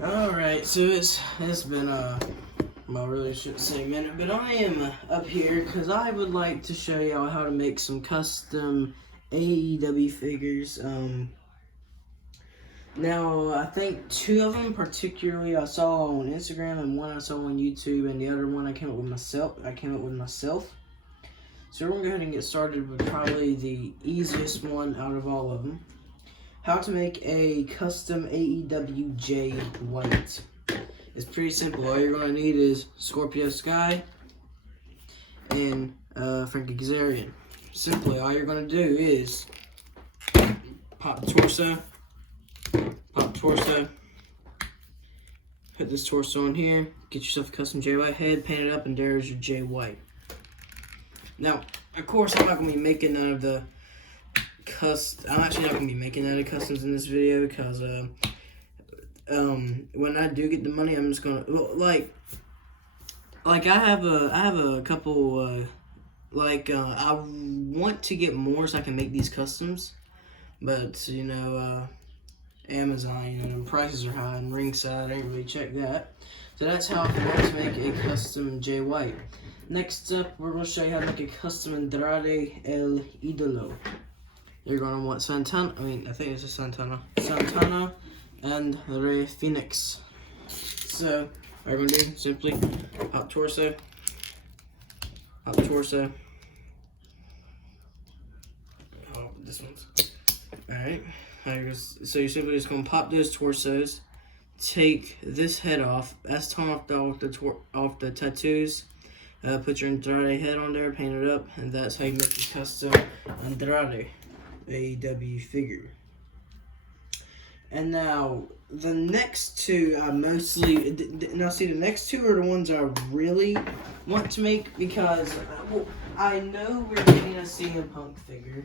Alright, so it's been well, I really shouldn't say a minute, but I am up here because I would like to show y'all how to make some custom AEW figures. Now I think two of them particularly I saw on Instagram, and one I saw on YouTube, and the other one I came up with myself. So we're gonna go ahead and get started with probably the easiest one out of all of them. How to make a custom AEW J White. It's pretty simple. All you're going to need is Scorpio Sky and Frankie Kazarian. Simply, all you're going to do is pop the torso, put this torso on here, get yourself a custom J White head, paint it up, and there's your J White. Now, of course, I'm not going to be making none of the I'm actually not going to be making any customs in this video because when I do get the money, I'm just gonna like I have a couple I want to get more so I can make these customs, but Amazon, the prices are high, and Ringside I ain't really checked that. So that's how I want to make a custom Jay White. Next up, we're gonna show you how to make a custom Andrade El Idolo. You're gonna want Santana. I think it's a Santana and Rey Phoenix. So, what we're going to do, simply pop torso. Oh, this one's. Alright. So, you're simply just going to pop those torsos, take this head off, that's torn off the tattoos, put your Andrade head on there, paint it up, and that's how you make a custom Andrade AEW figure. And now, the next two I mostly... Now, see, the next two are the ones I really want to make because I know we're getting a CM Punk figure,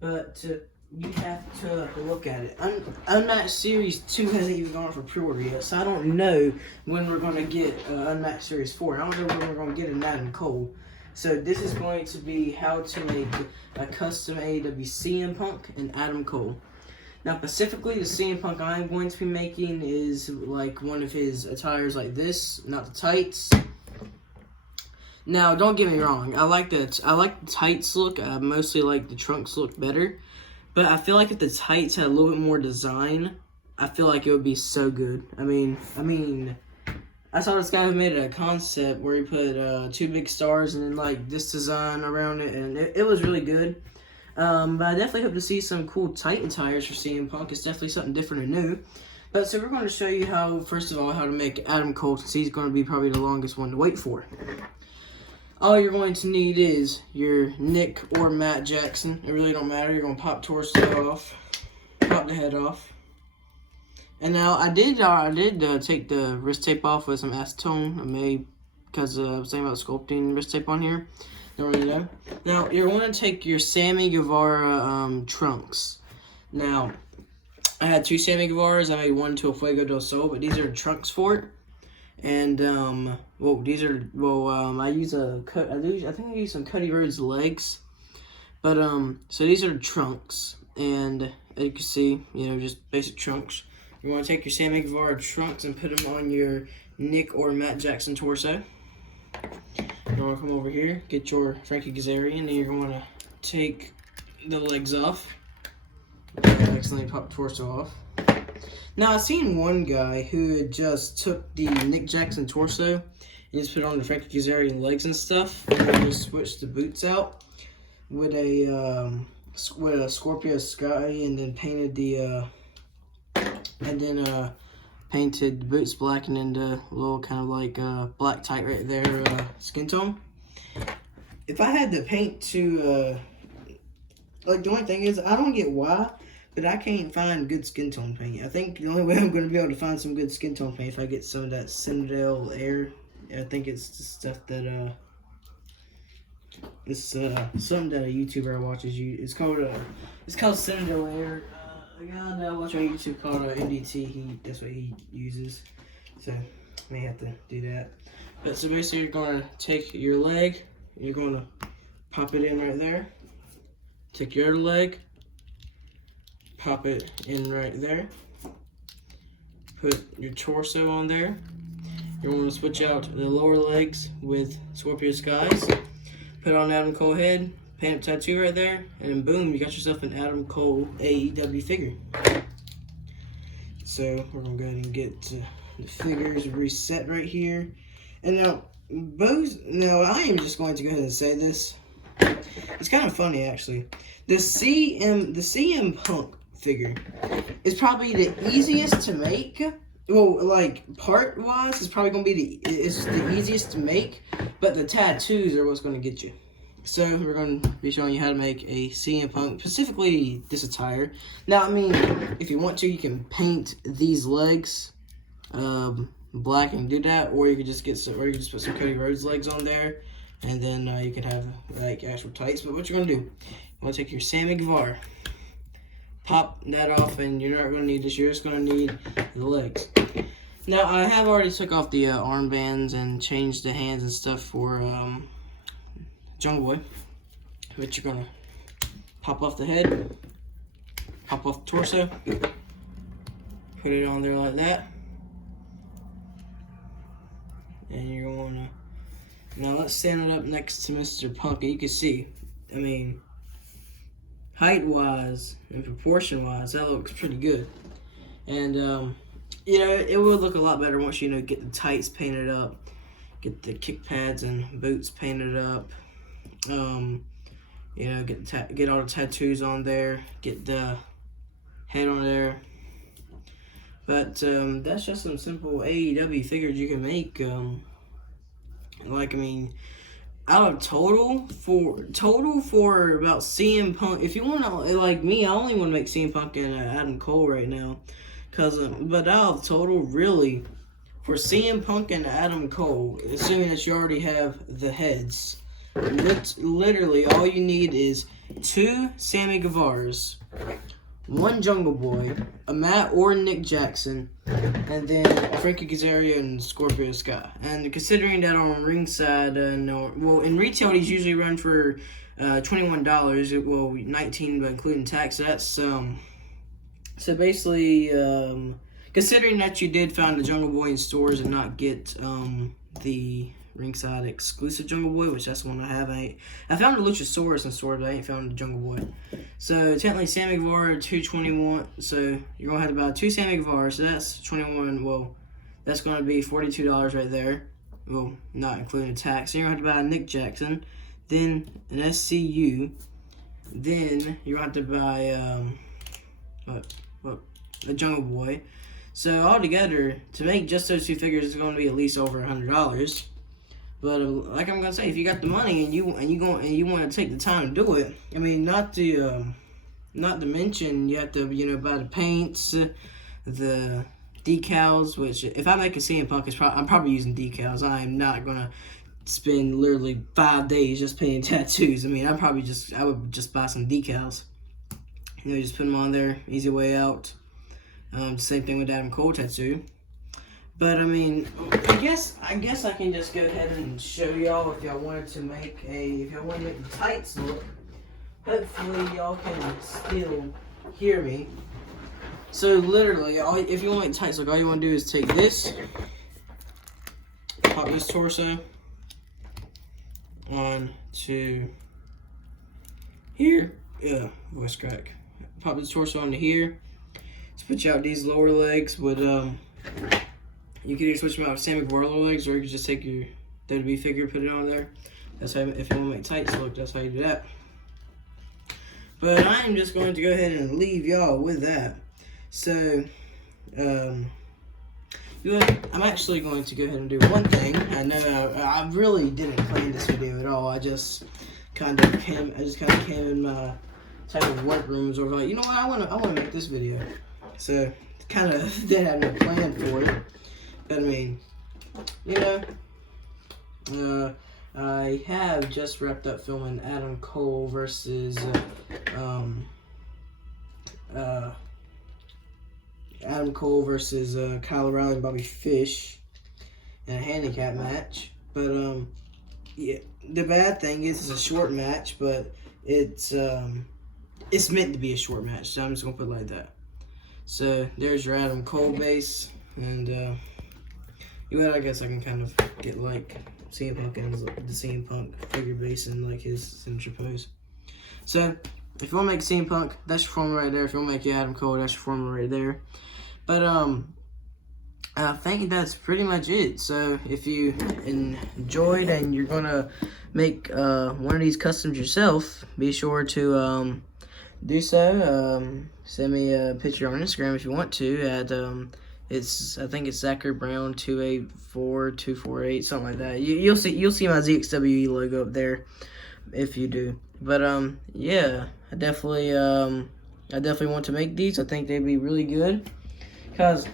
but you have to look at it. Unmatched Series 2 hasn't even gone for pre-order yet, so I don't know when we're going to get Unmatched Series 4. I don't know when we're going to get an Adam Cole. So this is going to be how to make a custom AEW CM Punk and Adam Cole. Now, specifically, the CM Punk I'm going to be making is like one of his attires like this, not the tights. Now, don't get me wrong. I like the tights look. I mostly like the trunks look better. But I feel like if the tights had a little bit more design, I feel like it would be so good. I mean, I saw this guy who made a concept where he put two big stars and then like this design around it, and it was really good. But I definitely hope to see some cool tight attires for CM Punk. It's definitely something different and new. But so we're going to show you how, first of all, how to make Adam Cole, since he's going to be probably the longest one to wait for. All you're going to need is your Nick or Matt Jackson. It really don't matter. You're going to pop torso off, pop the head off. And now I did take the wrist tape off with some acetone. I made because I was thinking about sculpting wrist tape on here. Don't really know. Now you're going to take your Sammy Guevara trunks. Now I had two Sammy Guevaras. I made one to a Fuego del Sol, but these are trunks for it. And I use I think I use some Cuddy Rhodes legs. But so these are trunks, and as you can see, just basic trunks. You want to take your Sammy Guevara trunks and put them on your Nick or Matt Jackson torso. You want to come over here, get your Frankie Kazarian, and you're going to take the legs off. I accidentally popped the torso off. Now, I've seen one guy who had just took the Nick Jackson torso and just put on the Frankie Kazarian legs and stuff, and then just switched the boots out with a Scorpio Sky, and then painted the painted the boots black, and then the little kind of like black tight right there skin tone. If I had to paint to the only thing is I don't get why, but I can't find good skin tone paint. I think the only way I'm going to be able to find some good skin tone paint if I get some of that Citadel Air. I think it's the stuff that it's something that a YouTuber I watch is use. It's called Citadel Air. The guy that I watch on YouTube called NDT, that's what he uses. So, may have to do that. But so basically, you're going to take your leg, you're going to pop it in right there. Take your other leg, pop it in right there. put your torso on there. You want to switch out the lower legs with Scorpio Skies. Put on Adam Cole head, paint up tattoo right there, and then boom, you got yourself an Adam Cole AEW figure. So we're gonna go ahead and get the figures reset right here. And now, I am just going to go ahead and say this. It's kind of funny actually. The CM Punk figure is probably the easiest to make. Well, like part wise, it's probably gonna be it's the easiest to make, but the tattoos are what's gonna get you. So we're gonna be showing you how to make a CM Punk, specifically this attire. Now, I mean, if you want to, you can paint these legs black and do that, or you could just put some Cody Rhodes legs on there, and then you can have like actual tights. But what you're gonna do, you wanna take your Sammy Guevara, pop that off, and you're not gonna need this. You're just gonna need the legs. Now, I have already took off the armbands and changed the hands and stuff for Jungle Boy. But you're gonna pop off the head, pop off the torso, put it on there like that, and you're gonna, now let's stand it up next to Mr. Punk, and you can see, I mean, height-wise and proportion-wise, that looks pretty good. And, you know, it would look a lot better once, you know, get the tights painted up, get the kick pads and boots painted up, you know, get all the tattoos on there, get the head on there. But, that's just some simple AEW figures you can make. Like, I mean, out of total for about CM Punk, if you want to, like me, I only want to make CM Punk and Adam Cole right now, but out of total, really, for CM Punk and Adam Cole, assuming that you already have the heads, literally all you need is 2 Sammy Guevaras, 1 Jungle Boy, a Matt or Nick Jackson, and then Frankie Kazarian and Scorpio Sky. And considering that on ringside, well, in retail these usually run for $21. Well, $19 but including tax. That's so basically, considering that you did find the Jungle Boy in stores and not get the ringside exclusive Jungle Boy, which that's the one I have. I found the Luchasaurus in stores, but I ain't found the Jungle Boy. So technically, Sammy Guevara 221. So you're gonna have to buy 2 Sammy Guevara. So that's 21. Well, that's gonna be $42 right there. Well, not including tax. So you're gonna have to buy a Nick Jackson, then an SCU, then you're gonna have to buy a Jungle Boy. So altogether, to make just those 2 figures is going to be at least over $100. But like I'm gonna say, if you got the money and you want to take the time to do it, I mean, not to mention you have to, you know, buy the paints, the decals. Which if I make a CM Punk, I'm probably using decals. I am not gonna spend literally 5 days just painting tattoos. I mean, I would just buy some decals. You know, just put them on there, easy way out. Same thing with Adam Cole tattoo. But I mean, I guess I can just go ahead and show y'all if y'all wanted to make the tights look. Hopefully y'all can still hear me. So literally, if you want to make tights look, all you want to do is take this, pop this torso on to here. Yeah, voice crack. Pop this torso onto here. Switch out these lower legs with you can either switch them out with Sammy Guevara lower legs, or you can just take your WWE figure, put it on there. That's how, if you want to make tights look, that's how you do that. But I am just going to go ahead and leave y'all with that. So, I'm actually going to go ahead and do one thing. I know I really didn't plan this video at all. I just kind of came in my type of workrooms, or like, you know what, I want to make this video. So, kind of didn't have no plan for it. But I mean, you know, I have just wrapped up filming Adam Cole versus Kyle O'Reilly and Bobby Fish in a handicap match. But yeah, the bad thing is it's a short match, but it's meant to be a short match. So I'm just gonna put it like that. So there's your Adam Cole base. And I guess I can kind of get like CM Punk and the CM Punk figure base and like his signature pose. So if you want to make CM Punk, that's your formula right there. If you want to make you Adam Cole, that's your formula right there. But I think that's pretty much it. So if you enjoyed and you're gonna make one of these customs yourself, be sure to do so. Send me a picture on Instagram if you want to. At I think it's Zachary Brown 284248, something like that. You'll see my ZXWE logo up there if you do. But yeah, I definitely want to make these. I think they'd be really good. Cause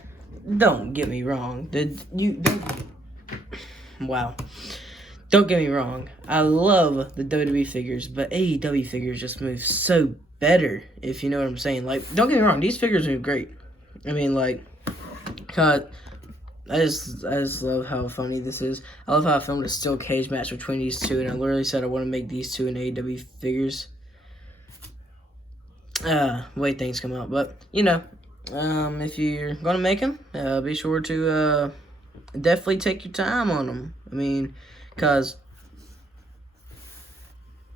don't get me wrong, wow. Don't get me wrong, I love the WWE figures, but AEW figures just move so better, if you know what I'm saying. Like, don't get me wrong, these figures move great. I mean, like, cause I just love how funny this is. I love how I filmed a steel cage match between these two, and I literally said I want to make these two in AEW figures. Wait, things come out, but you know. If you're gonna make them, be sure to definitely take your time on them. I mean, cause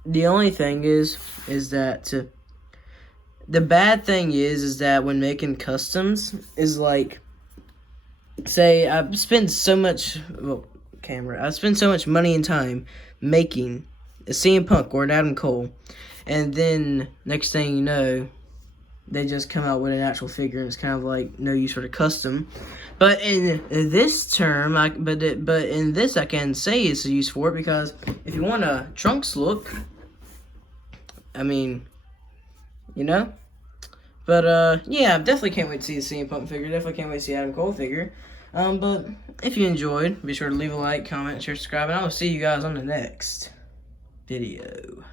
the only thing is that the bad thing is that when making customs is like, say I spend so much money and time making a CM Punk or an Adam Cole, and then next thing you know, they just come out with an actual figure, and it's kind of like no use for the custom. But in this term, in this I can say it's a use for it, because if you want a Trunks look, I mean, you know. But yeah, definitely can't wait to see the CM Punk figure. Definitely can't wait to see Adam Cole figure. But if you enjoyed, be sure to leave a like, comment, share, subscribe, and I will see you guys on the next video.